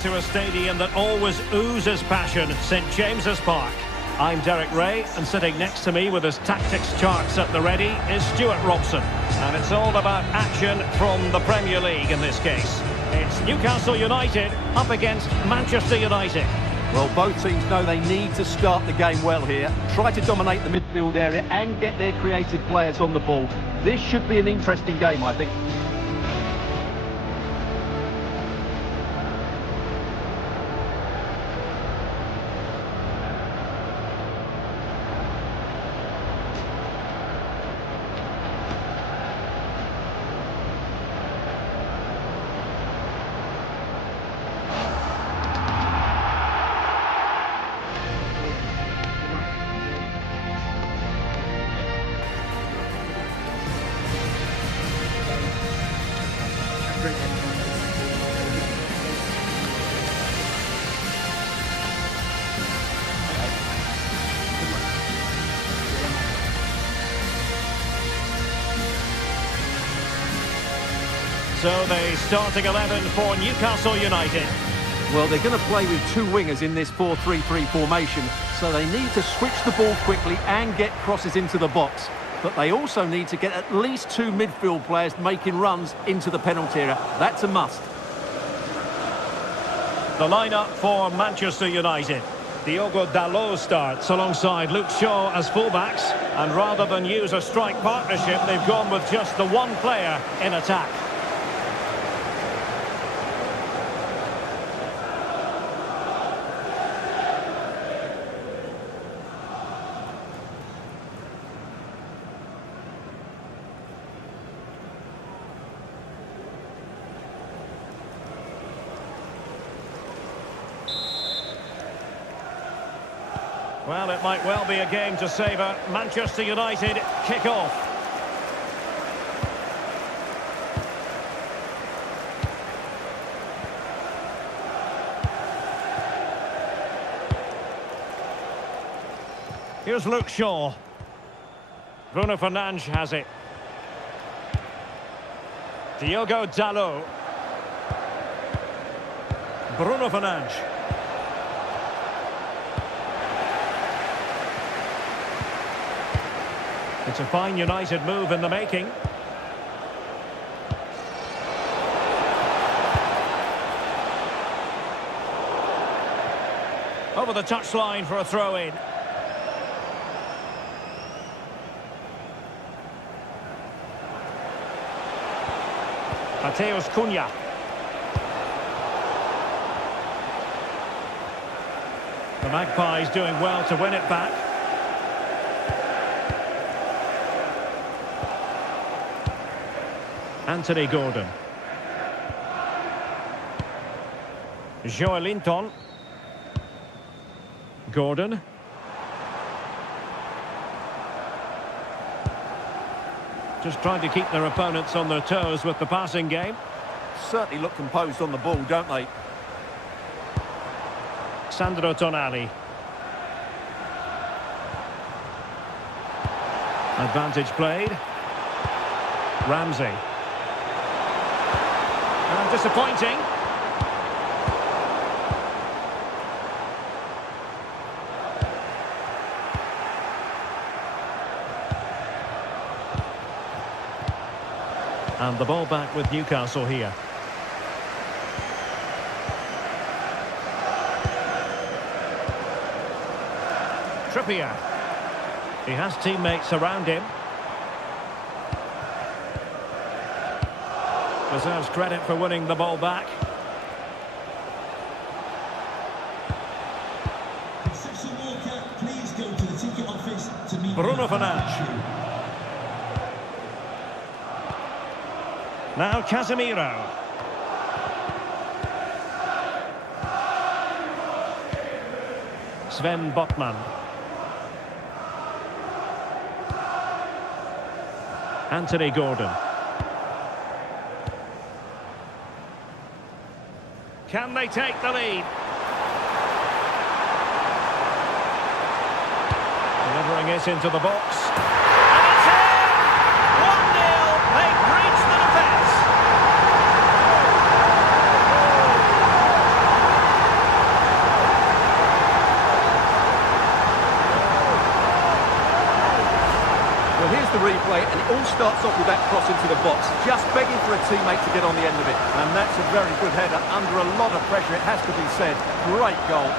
into a stadium that always oozes passion, St James's Park. I'm Derek Ray, and sitting next to me with his tactics charts at the ready is Stuart Robson. And it's all about action from the Premier League in this case. It's Newcastle United up against Manchester United. Well, both teams know they need to start the game well here. Try to dominate the midfield area and get their creative players on the ball. This should be an interesting game, I think. So the starting 11 for Newcastle United. Well, they're going to play with two wingers in this 4-3-3 formation, so they need to switch the ball quickly and get crosses into the box. But they also need to get at least two midfield players making runs into the penalty area. That's a must. The lineup for Manchester United. Diogo Dalot starts alongside Luke Shaw as fullbacks. And rather than use a strike partnership, they've gone with just the one player in attack. Well, it might well be a game to savour. Manchester United kick off. Here's Luke Shaw. Bruno Fernandes has it. Diogo Dalot. Bruno Fernandes. It's a fine United move in the making. Over the touchline for a throw-in. Mateus Cunha. The Magpies doing well to win it back. Anthony Gordon. Joelinton. Gordon. Just trying to keep their opponents on their toes with the passing game. Certainly look composed on the ball, don't they? Sandro Tonali. Advantage played. Ramsey. And disappointing. And the ball back with Newcastle here. Trippier. He has teammates around him. Deserves credit for winning the ball back. Bruno Fernandes. Now Casemiro. Sven Botman. Anthony Gordon. Can they take the lead? Delivering it into the box. And it's in! 1-0. They've breached the defence. Well, here's the replay, and it all starts off with that cross into the box, just begging for a teammate to get on the end of it. And that's a very good header, under a lot of pressure, it has to be said. Great goal.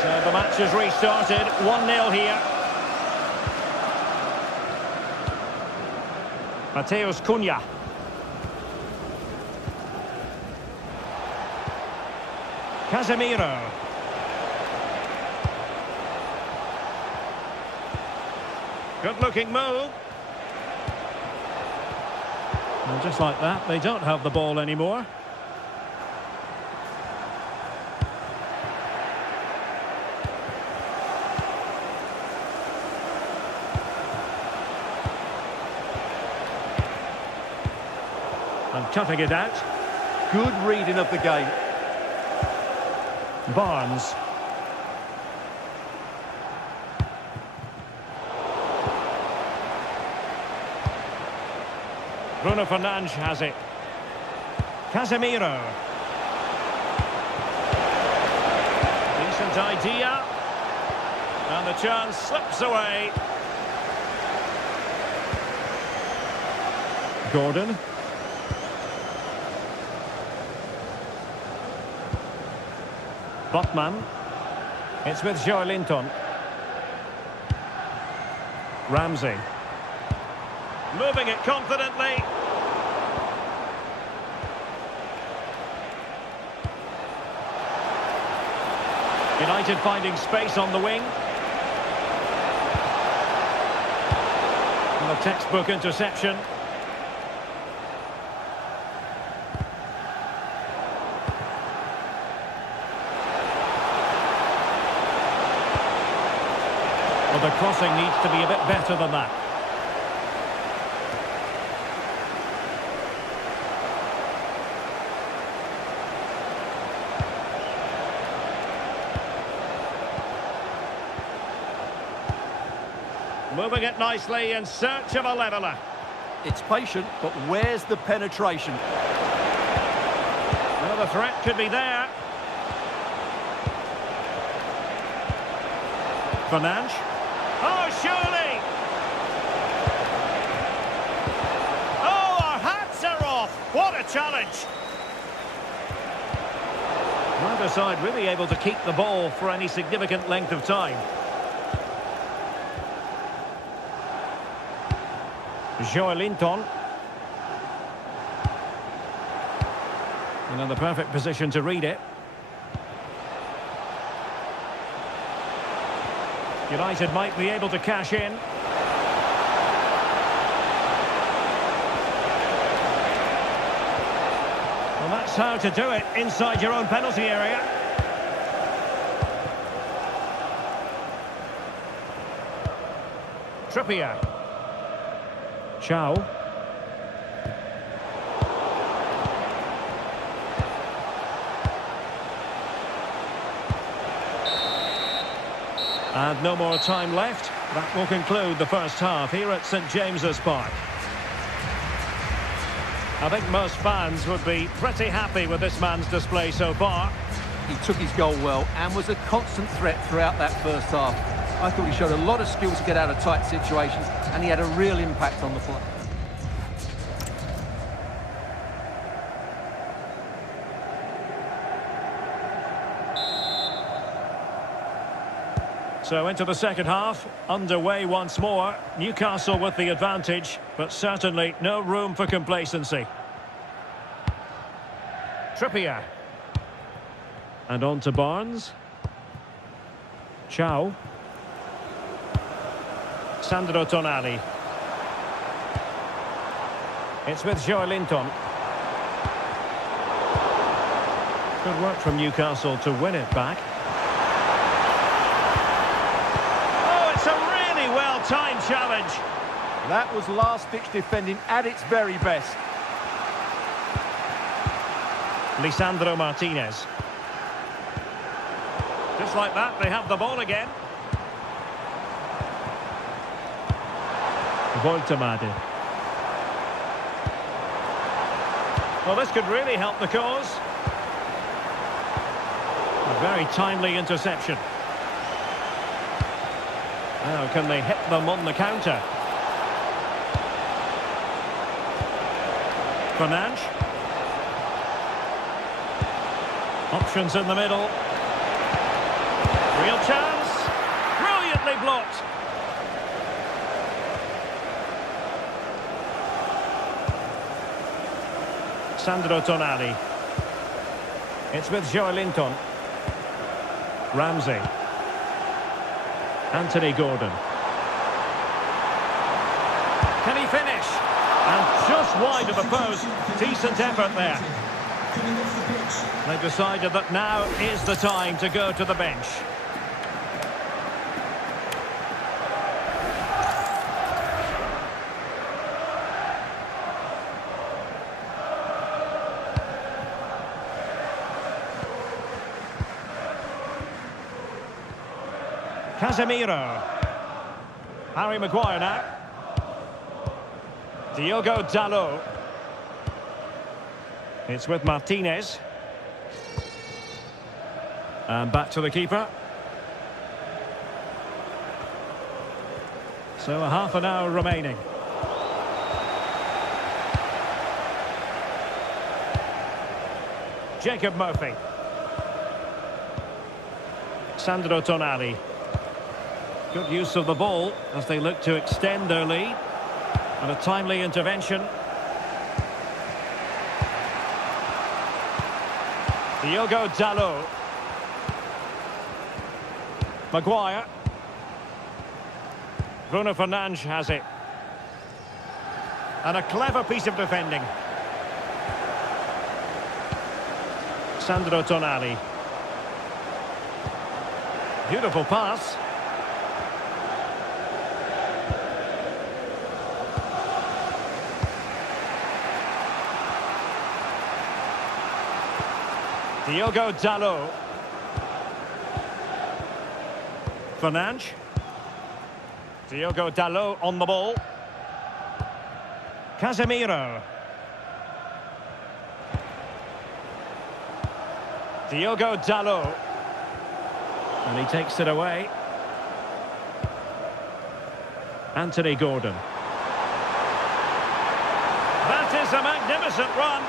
So the match has restarted, 1-0 here. Mateus Cunha. Casemiro. Good-looking move. And just like that, they don't have the ball anymore. And cutting it out. Good reading of the game. Barnes. Bruno Fernandes has it. Casemiro. Decent idea. And the chance slips away. Gordon. Botman. It's with Joelinton. Ramsey. Moving it confidently. United finding space on the wing. And a textbook interception. Well, the crossing needs to be a bit better than that. Moving it nicely in search of a leveller. It's patient, but where's the penetration? Well, the threat could be there. Fernandes. Oh, surely! Oh, our hats are off! What a challenge! Neither side really able to keep the ball for any significant length of time. Joelinton. And in the perfect position to read it. United might be able to cash in. Well, that's how to do it inside your own penalty area. Trippier. Chow. And no more time left. That will conclude the first half here at St James's Park. I think most fans would be pretty happy with this man's display so far. He took his goal well and was a constant threat throughout that first half. I thought he showed a lot of skill to get out of tight situations, and he had a real impact on the play. So into the second half, underway once more. Newcastle with the advantage, but certainly no room for complacency. Trippier. And on to Barnes. Chow. Sandro Tonali. It's with Joelinton. Good work from Newcastle to win it back. Oh, it's a really well-timed challenge. That was last-ditch defending at its very best. Lisandro Martinez. Just like that, they have the ball again. Voltemade. Well, this could really help the cause. A very timely interception. Now, can they hit them on the counter? Fernandes. Options in the middle. Real chance. Brilliantly blocked. Sandro Tonali. It's with Joelinton. Ramsey. Anthony Gordon. Can he finish? And just wide of the post. Decent effort there. They've decided that now is the time to go to the bench. Casemiro. Harry Maguire now. Diogo Dalot. It's with Martinez. And back to the keeper. So a half an hour remaining. Jacob Murphy. Sandro Tonali. Good use of the ball as they look to extend their lead. And a timely intervention. Diogo Dalot. Maguire. Bruno Fernandes has it. And a clever piece of defending. Sandro Tonali. Beautiful pass. Diogo Dalot. Fernandes. Diogo Dalot on the ball. Casemiro. Diogo Dalot. And he takes it away. Anthony Gordon. That is a magnificent run.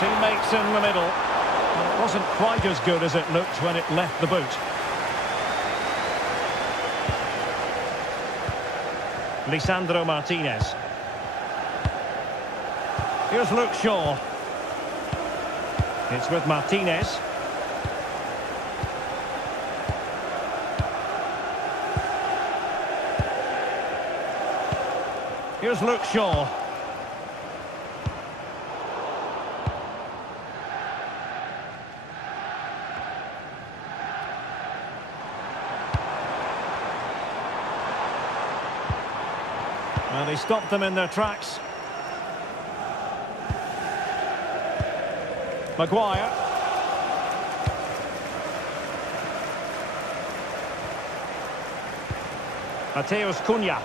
Teammates in the middle. It wasn't quite as good as it looked when it left the boot. Lisandro Martinez. Here's Luke Shaw. It's with Martinez. Here's Luke Shaw. And he stopped them in their tracks. Maguire. Mateus Cunha.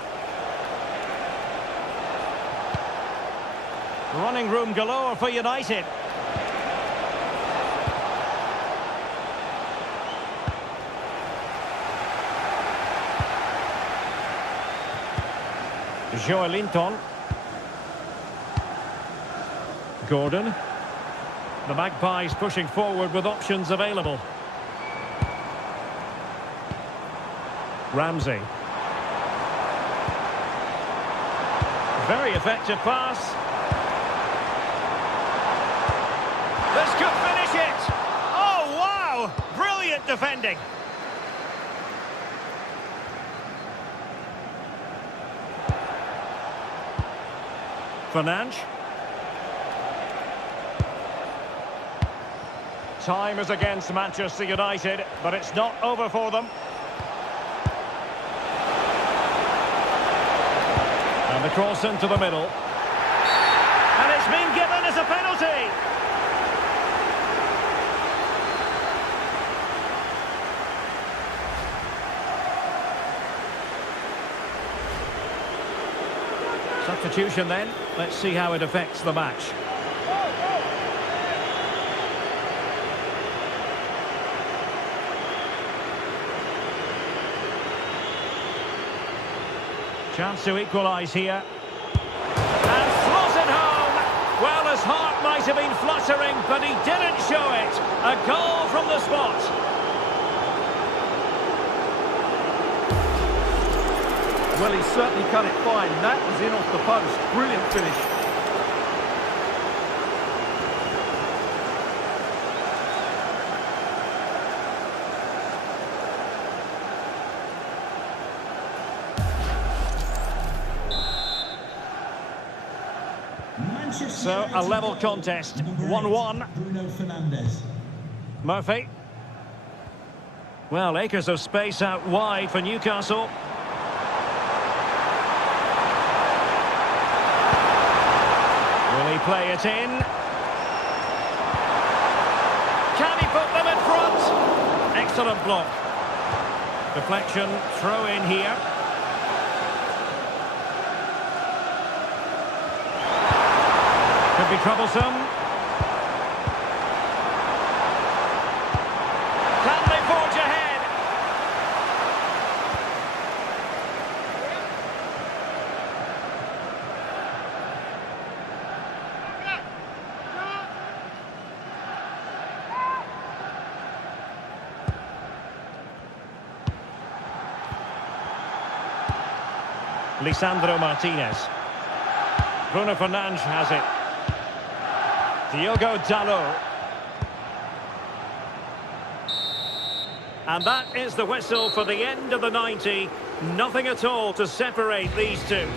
Running room galore for United. Joelinton. Gordon. The Magpies pushing forward with options available. Ramsey. Very effective pass. This could finish it. Oh, wow! Brilliant defending. Fernandes. Time is against Manchester United, but it's not over for them. And the cross into the middle. And it's been given as a penalty. Substitution then. Let's see how it affects the match. Chance to equalise here. And slotted home! Well, his heart might have been fluttering, but he didn't show it. A goal from the spot. Well, he certainly cut it fine. That was in off the post. Brilliant finish. So, a level contest, 1-1. Murphy. Well, acres of space out wide for Newcastle. Will he play it in? Can he put them in front? Excellent block. Deflection, throw in here. Could be troublesome. Can they forge ahead? Lisandro Martinez. Bruno Fernandes has it. Diogo Dalot. And that is the whistle for the end of the 90. Nothing at all to separate these two.